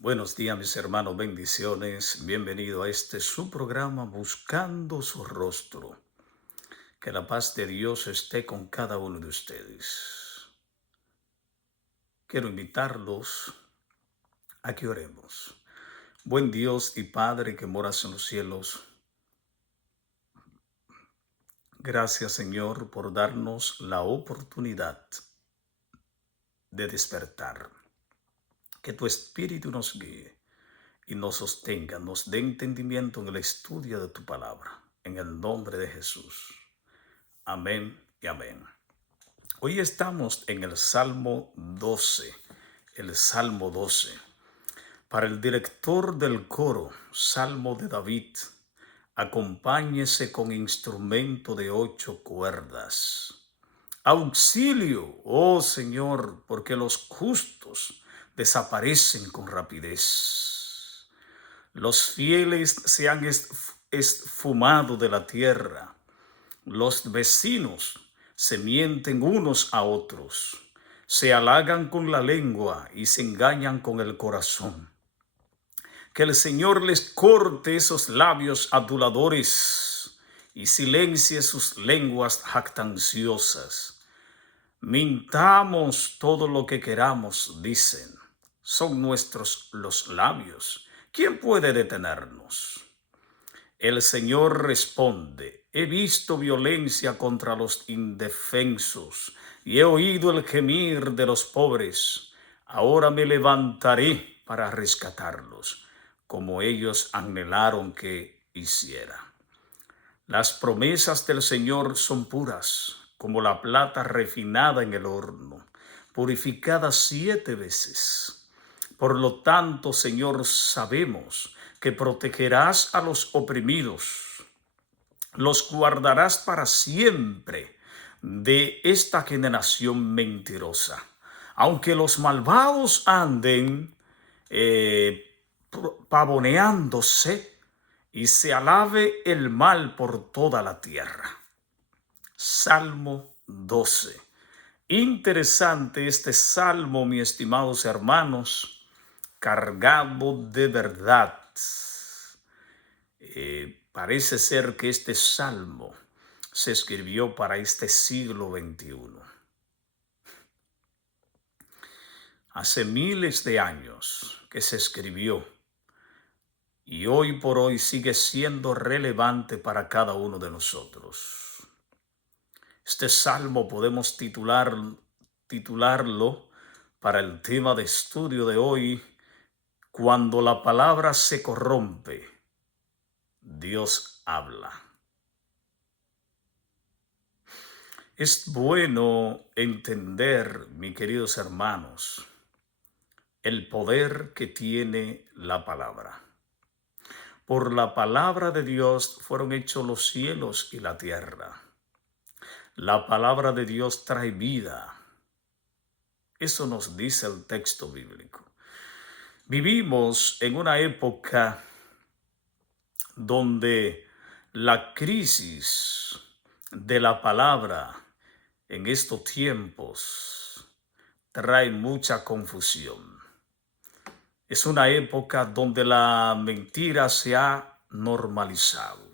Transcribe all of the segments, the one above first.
Buenos días, mis hermanos, bendiciones. Bienvenido a este su programa Buscando su rostro. Que la paz de Dios esté con cada uno de ustedes. Quiero invitarlos a que oremos. Buen Dios y Padre que moras en los cielos, gracias Señor por darnos la oportunidad de despertar. Que tu Espíritu nos guíe y nos sostenga, nos dé entendimiento en el estudio de tu palabra. En el nombre de Jesús. Amén y amén. Hoy estamos en el Salmo 12. El Salmo 12. Para el director del coro, Salmo de David, acompáñese con instrumento de 8 cuerdas. Auxilio, oh Señor, porque los justos desaparecen con rapidez. Los fieles se han esfumado de la tierra. Los vecinos se mienten unos a otros, se halagan con la lengua y se engañan con el corazón. Que el Señor les corte esos labios aduladores y silencie sus lenguas jactanciosas. Mintamos todo lo que queramos, dicen. Son nuestros los labios. ¿Quién puede detenernos? El Señor responde: he visto violencia contra los indefensos y he oído el gemir de los pobres. Ahora me levantaré para rescatarlos, como ellos anhelaron que hiciera. Las promesas del Señor son puras, como la plata refinada en el horno, purificada 7 veces. Por lo tanto, Señor, sabemos que protegerás a los oprimidos, los guardarás para siempre de esta generación mentirosa. Aunque los malvados anden pavoneándose y se alabe el mal por toda la tierra. Salmo 12. Interesante este salmo, mis estimados hermanos, cargado de verdad. Parece ser que este salmo se escribió para este siglo XXI. Hace miles de años que se escribió y hoy por hoy sigue siendo relevante para cada uno de nosotros. Este salmo podemos titularlo para el tema de estudio de hoy: cuando la palabra se corrompe, Dios habla. Es bueno entender, mis queridos hermanos, el poder que tiene la palabra. Por la palabra de Dios fueron hechos los cielos y la tierra. La palabra de Dios trae vida. Eso nos dice el texto bíblico. Vivimos en una época donde la crisis de la palabra en estos tiempos trae mucha confusión. Es una época donde la mentira se ha normalizado.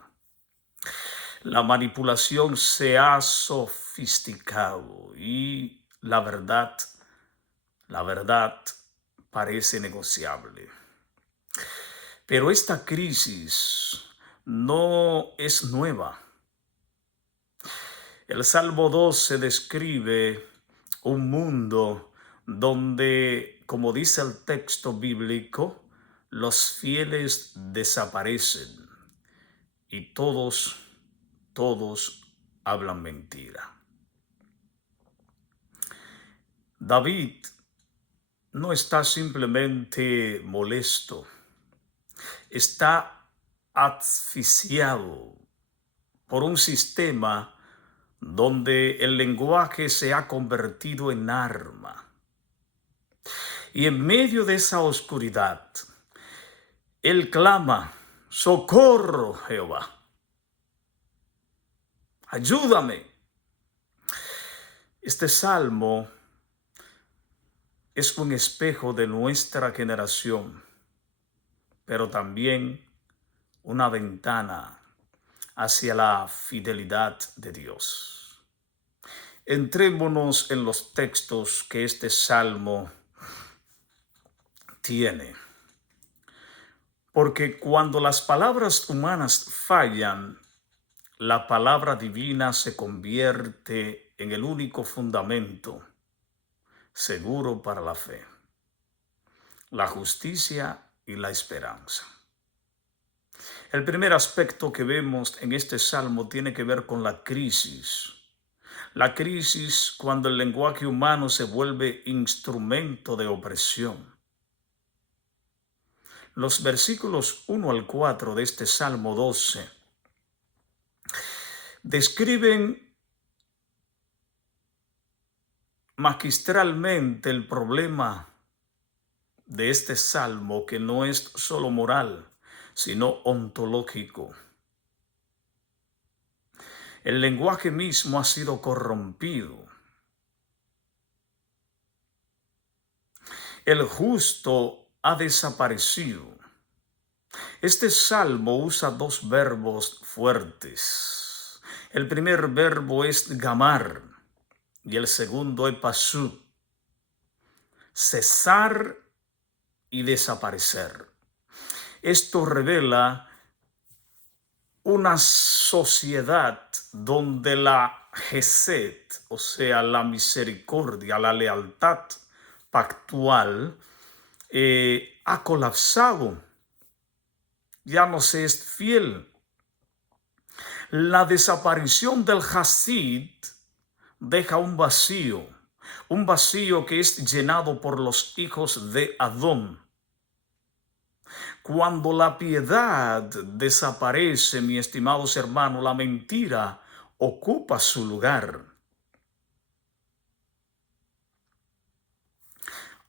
La manipulación se ha sofisticado y la verdad parece negociable. Pero esta crisis no es nueva. El Salmo 12 describe un mundo donde, como dice el texto bíblico, los fieles desaparecen y todos hablan mentira. David no está simplemente molesto, está asfixiado por un sistema donde el lenguaje se ha convertido en arma. Y en medio de esa oscuridad, él clama: socorro, Jehová, ayúdame. Este salmo es un espejo de nuestra generación. pero también una ventana hacia la fidelidad de Dios. Entrémonos en los textos que este salmo tiene. Porque cuando las palabras humanas fallan, la palabra divina se convierte en el único fundamento seguro para la fe, la justicia y la esperanza. El primer aspecto que vemos en este salmo tiene que ver con la crisis. La crisis cuando el lenguaje humano se vuelve instrumento de opresión. Los versículos 1 al 4 de este Salmo 12 describen magistralmente el problema de este salmo, que no es solo moral, sino ontológico. El lenguaje mismo ha sido corrompido. El justo ha desaparecido. Este salmo usa dos verbos fuertes. El primer verbo es gamar y el segundo es pasú, cesar y desaparecer. Esto revela una sociedad donde la gesed, o sea, la misericordia, la lealtad pactual, ha colapsado. Ya no se es fiel. La desaparición del Hasid deja un vacío que es llenado por los hijos de Adón. Cuando la piedad desaparece, mis estimados hermanos, la mentira ocupa su lugar.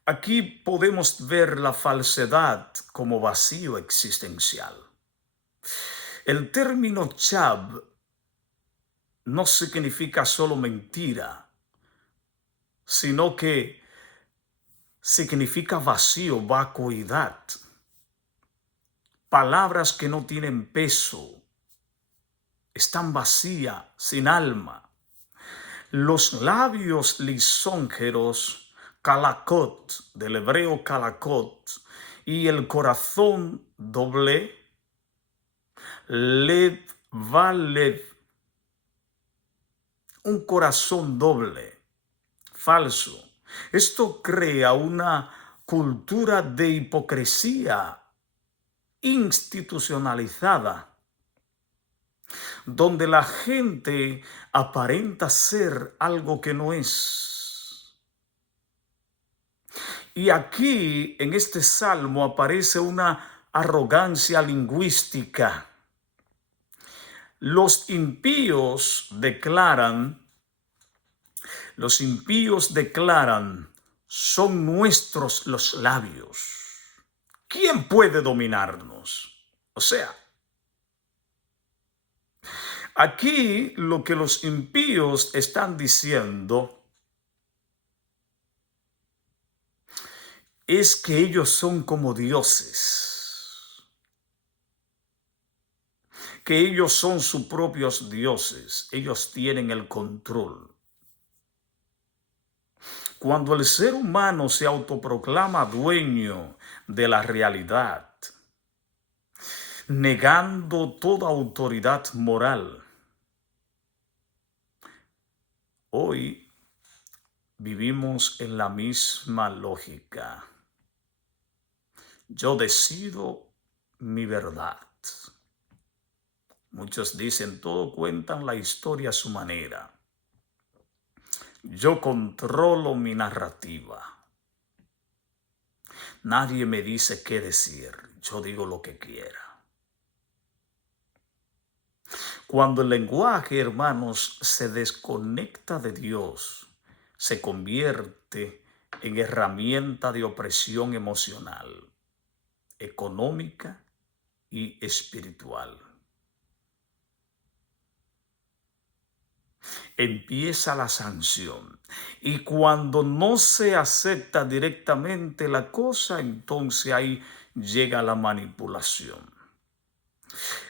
Aquí podemos ver la falsedad como vacío existencial. El término chab no significa solo mentira, sino que significa vacío, vacuidad. Palabras que no tienen peso, están vacías, sin alma. Los labios lisonjeros, kalakot, del hebreo kalakot, y el corazón doble, lev valev, un corazón doble, falso. Esto crea una cultura de hipocresía institucionalizada, donde la gente aparenta ser algo que no es. Y aquí en este salmo aparece una arrogancia lingüística. Los impíos declaran, son nuestros los labios. ¿Quién puede dominarnos? O sea, aquí lo que los impíos están diciendo es que ellos son como dioses, que ellos son sus propios dioses, ellos tienen el control. Cuando el ser humano se autoproclama dueño de la realidad, negando toda autoridad moral, hoy vivimos en la misma lógica. Yo decido mi verdad. Muchos dicen, todos cuentan la historia a su manera. Yo controlo mi narrativa. Nadie me dice qué decir. Yo digo lo que quiera. Cuando el lenguaje, hermanos, se desconecta de Dios, se convierte en herramienta de opresión emocional, económica y espiritual. empieza la sanción. Y cuando no se acepta directamente la cosa, entonces ahí llega la manipulación.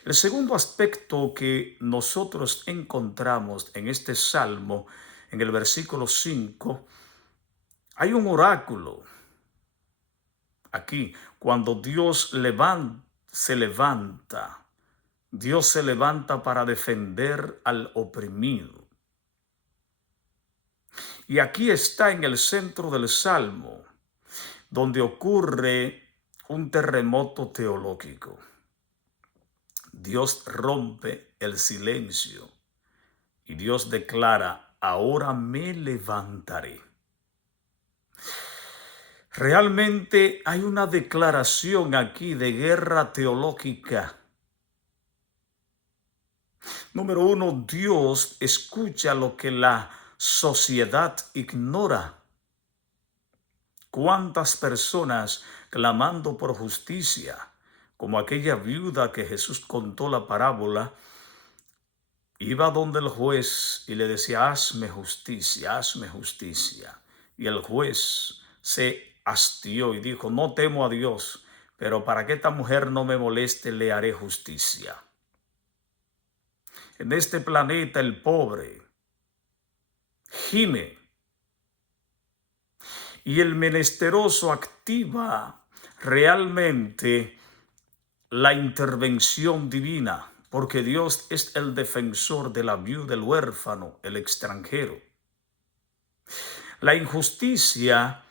El segundo aspecto que nosotros encontramos en este salmo, en el versículo 5, hay un oráculo. Aquí, cuando Dios se levanta para defender al oprimido. Y aquí está en el centro del salmo, donde ocurre un terremoto teológico. Dios rompe el silencio y Dios declara: ahora me levantaré. Realmente hay una declaración aquí de guerra teológica. Número uno, Dios escucha lo que la sociedad ignora. ¿Cuántas personas clamando por justicia, como aquella viuda que Jesús contó la parábola, iba donde el juez y le decía: hazme justicia, hazme justicia? Y el juez se hastió y dijo: no temo a Dios, pero para que esta mujer no me moleste, le haré justicia. En este planeta el pobre gime y el menesteroso activa realmente la intervención divina, porque Dios es el defensor de la viuda, el huérfano, el extranjero. La injusticia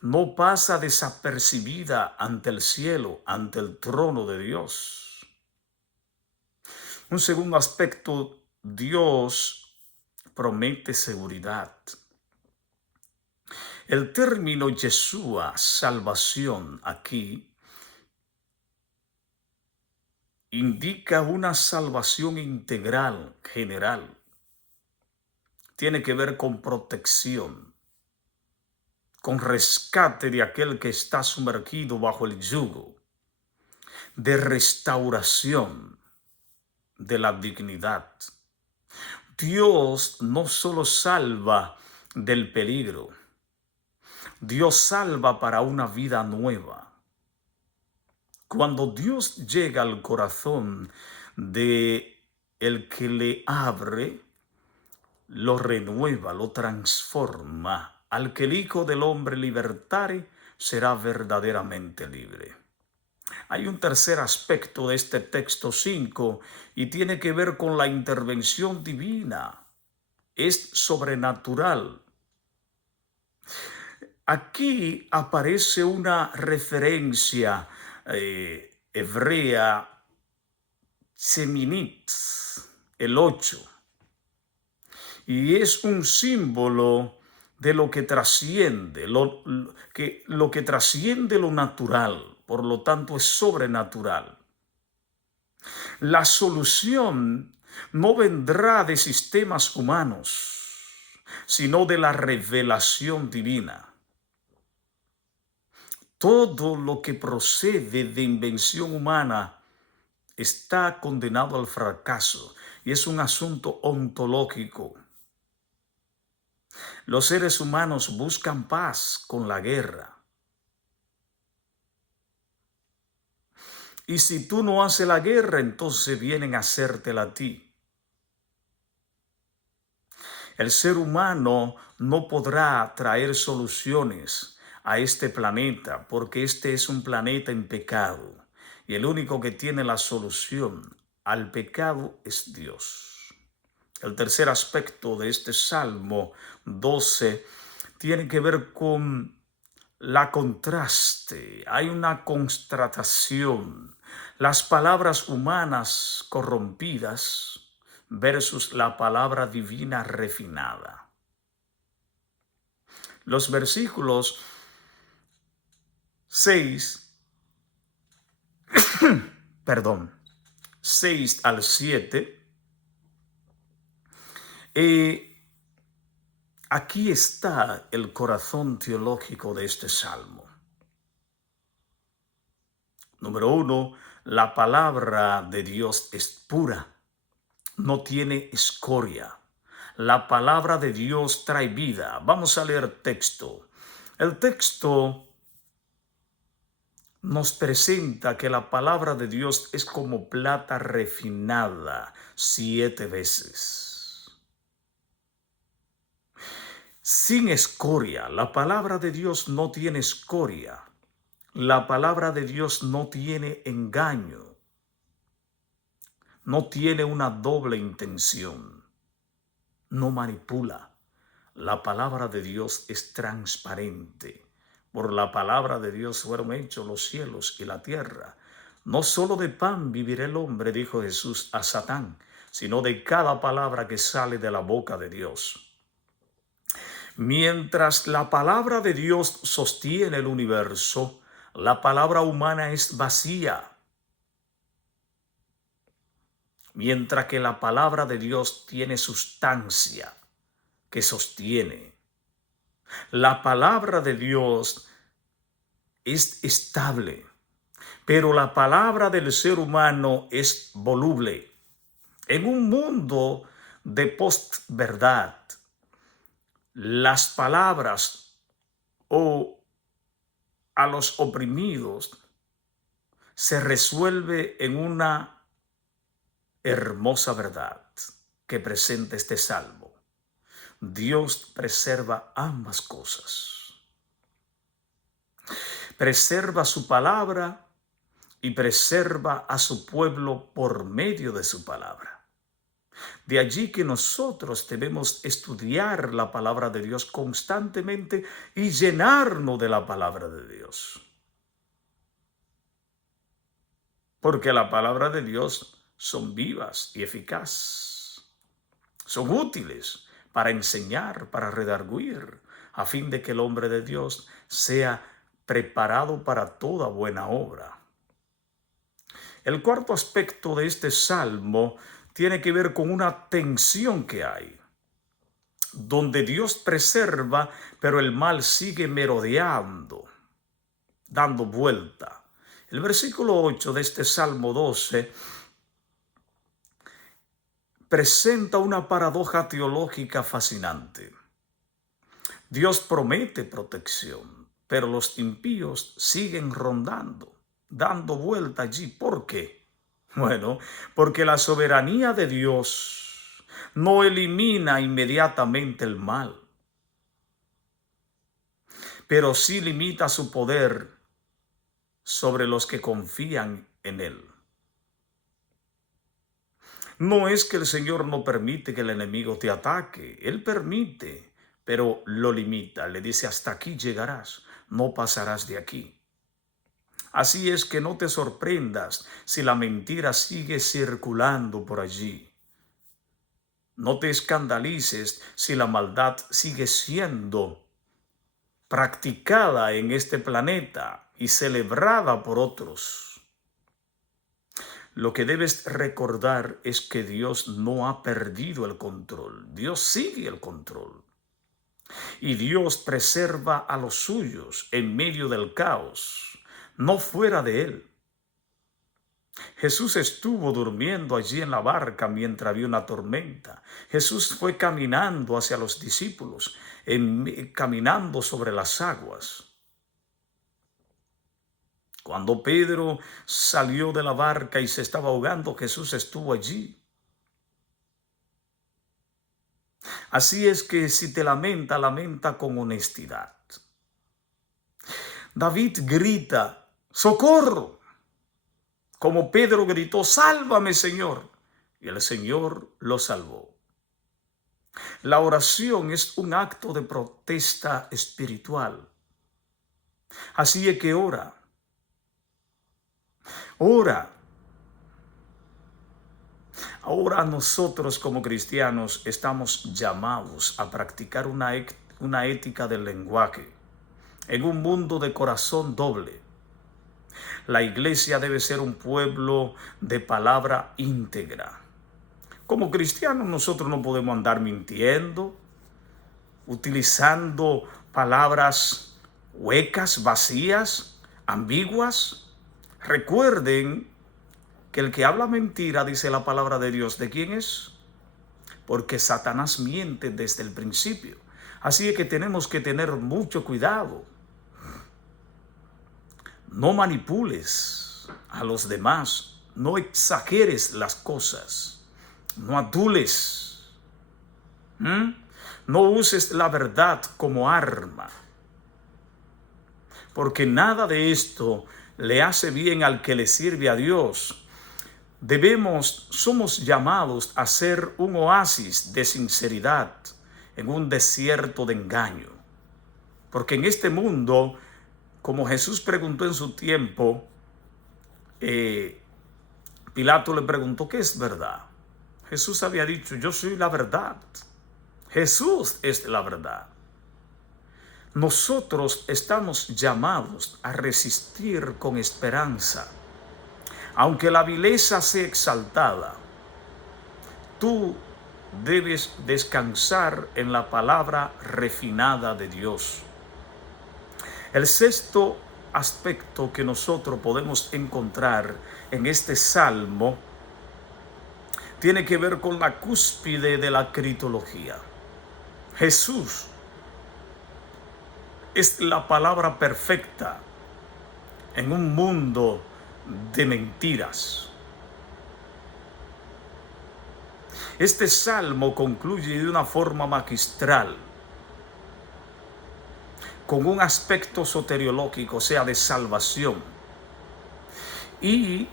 no pasa desapercibida ante el cielo, ante el trono de Dios. Un segundo aspecto, Dios promete seguridad. El término Yeshua, salvación, aquí indica una salvación integral, general. Tiene que ver con protección, con rescate de aquel que está sumergido bajo el yugo, de restauración de la dignidad. Dios no solo salva del peligro, Dios salva para una vida nueva. Cuando Dios llega al corazón de el que le abre, lo renueva, lo transforma. Al que el Hijo del Hombre libertare, será verdaderamente libre. Hay un tercer aspecto de este texto 5 y tiene que ver con la intervención divina. Es sobrenatural. Aquí aparece una referencia hebrea, Seminit, el 8. Y es un símbolo de lo que trasciende, lo que trasciende lo natural, por lo tanto es sobrenatural. La solución no vendrá de sistemas humanos, sino de la revelación divina. Todo lo que procede de invención humana está condenado al fracaso y es un asunto ontológico. Los seres humanos buscan paz con la guerra. Y si tú no haces la guerra, entonces vienen a hacértela a ti. El ser humano no podrá traer soluciones a este planeta porque este es un planeta en pecado. Y el único que tiene la solución al pecado es Dios. El tercer aspecto de este Salmo 12 tiene que ver con la contraste. Hay una constatación. Las palabras humanas corrompidas versus la palabra divina refinada. Los versículos 6 al 7, aquí está el corazón teológico de este salmo. Número 1, la palabra de Dios es pura, no tiene escoria. La palabra de Dios trae vida. Vamos a leer texto. El texto nos presenta que la palabra de Dios es como plata refinada 7 veces. Sin escoria. La palabra de Dios no tiene escoria. La palabra de Dios no tiene engaño. No tiene una doble intención. No manipula. La palabra de Dios es transparente. Por la palabra de Dios fueron hechos los cielos y la tierra. No solo de pan vivirá el hombre, dijo Jesús a Satán, sino de cada palabra que sale de la boca de Dios. Mientras la palabra de Dios sostiene el universo, la palabra humana es vacía. Mientras que la palabra de Dios tiene sustancia que sostiene. La palabra de Dios es estable, pero la palabra del ser humano es voluble. En un mundo de postverdad, las palabras a los oprimidos se resuelve en una hermosa verdad que presenta este salmo. Dios preserva ambas cosas. Preserva su palabra y preserva a su pueblo por medio de su palabra. De allí que nosotros debemos estudiar la palabra de Dios constantemente y llenarnos de la palabra de Dios. Porque la palabra de Dios son vivas y eficaces. Son útiles para enseñar, para redarguir, a fin de que el hombre de Dios sea preparado para toda buena obra. El cuarto aspecto de este salmo tiene que ver con una tensión que hay, donde Dios preserva, pero el mal sigue merodeando, dando vuelta. El versículo 8 de este Salmo 12 presenta una paradoja teológica fascinante. Dios promete protección, pero los impíos siguen rondando, dando vuelta allí. ¿Por qué? Bueno, porque la soberanía de Dios no elimina inmediatamente el mal, pero sí limita su poder sobre los que confían en Él. No es que el Señor no permite que el enemigo te ataque, Él permite, pero lo limita, le dice hasta aquí llegarás, no pasarás de aquí. Así es que no te sorprendas si la mentira sigue circulando por allí. No te escandalices si la maldad sigue siendo practicada en este planeta y celebrada por otros. Lo que debes recordar es que Dios no ha perdido el control. Dios sigue el control. Y Dios preserva a los suyos en medio del caos, no fuera de él. Jesús estuvo durmiendo allí en la barca mientras había una tormenta. Jesús fue caminando hacia los discípulos, caminando sobre las aguas. Cuando Pedro salió de la barca y se estaba ahogando, Jesús estuvo allí. Así es que si te lamenta, lamenta con honestidad. David grita, ¡socorro! Como Pedro gritó, ¡sálvame, Señor! Y el Señor lo salvó. La oración es un acto de protesta espiritual. Así es que ora. Ora. Ahora nosotros como cristianos estamos llamados a practicar una ética del lenguaje en un mundo de corazón doble. La iglesia debe ser un pueblo de palabra íntegra. Como cristianos nosotros no podemos andar mintiendo, utilizando palabras huecas, vacías, ambiguas. Recuerden que el que habla mentira, dice la palabra de Dios, ¿de quién es? porque Satanás miente desde el principio. Así es que tenemos que tener mucho cuidado. No manipules a los demás, no exageres las cosas, no adules, no uses la verdad como arma, porque nada de esto le hace bien al que le sirve a Dios. Somos llamados a ser un oasis de sinceridad en un desierto de engaño, porque en este mundo, como Jesús preguntó en su tiempo, Pilato le preguntó, ¿qué es verdad? Jesús había dicho, yo soy la verdad. Jesús es la verdad. Nosotros estamos llamados a resistir con esperanza. Aunque la vileza sea exaltada, tú debes descansar en la palabra refinada de Dios. El sexto aspecto que nosotros podemos encontrar en este salmo tiene que ver con la cúspide de la critología. Jesús es la palabra perfecta en un mundo de mentiras. Este salmo concluye de una forma magistral, con un aspecto soteriológico, o sea, de salvación. Y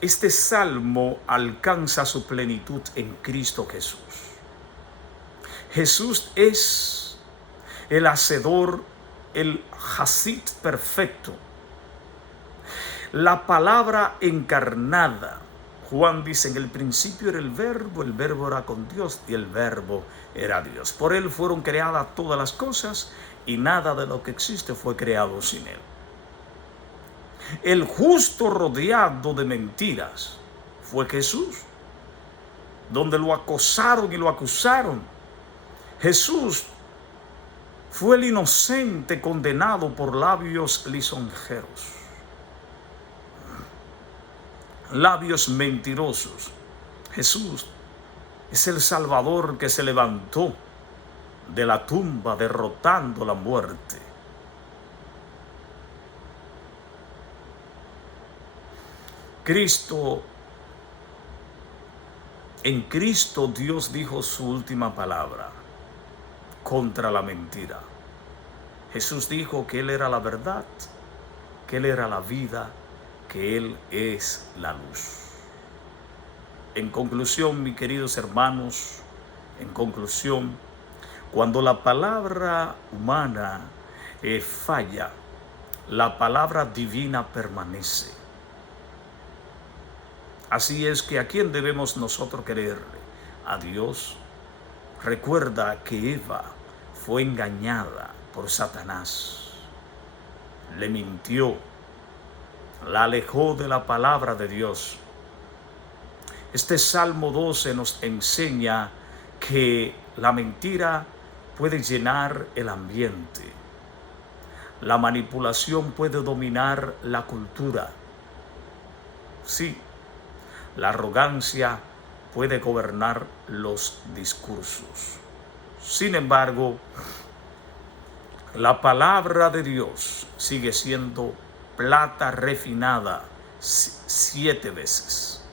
este salmo alcanza su plenitud en Cristo Jesús. Jesús es el hacedor, el Hasid perfecto, la palabra encarnada. Juan dice, en el principio era el verbo era con Dios y el verbo era Dios. Por él fueron creadas todas las cosas y nada de lo que existe fue creado sin él. El justo rodeado de mentiras fue Jesús, donde lo acosaron y lo acusaron. Jesús fue el inocente condenado por labios lisonjeros, labios mentirosos. Jesús es el Salvador que se levantó de la tumba derrotando la muerte. En Cristo Dios dijo su última palabra contra la mentira. Jesús dijo que Él era la verdad, que Él era la vida, que Él es la luz. En conclusión, mis queridos hermanos, cuando la palabra humana falla, la palabra divina permanece. Así es que ¿a quién debemos nosotros creerle? A Dios. Recuerda que Eva fue engañada por Satanás, le mintió, la alejó de la palabra de Dios. Este Salmo 12 nos enseña que la mentira puede llenar el ambiente. La manipulación puede dominar la cultura. Sí, la arrogancia puede gobernar los discursos. Sin embargo, la palabra de Dios sigue siendo plata refinada 7 veces.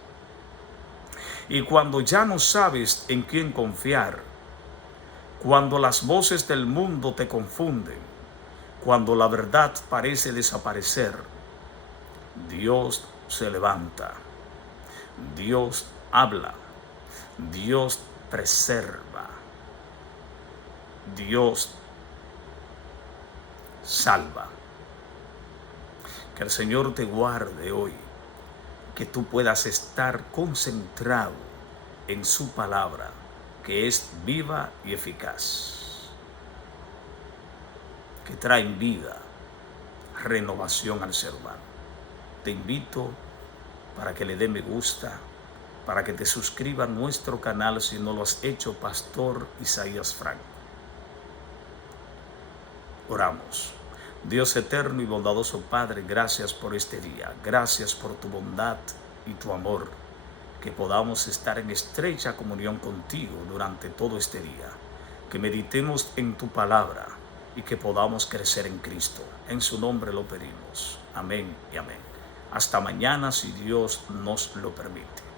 Y cuando ya no sabes en quién confiar, cuando las voces del mundo te confunden, cuando la verdad parece desaparecer, Dios se levanta, Dios habla, Dios preserva, Dios salva. Que el Señor te guarde hoy, que tú puedas estar concentrado en su palabra, que es viva y eficaz, que traen vida, renovación al ser humano. Te invito para que le dé me gusta, para que te suscribas a nuestro canal si no lo has hecho, Pastor Isaías Franco. Oramos. Dios eterno y bondadoso Padre, gracias por este día, gracias por tu bondad y tu amor. que podamos estar en estrecha comunión contigo durante todo este día, que meditemos en tu palabra y que podamos crecer en Cristo. En su nombre lo pedimos. Amén y amén. Hasta mañana si Dios nos lo permite.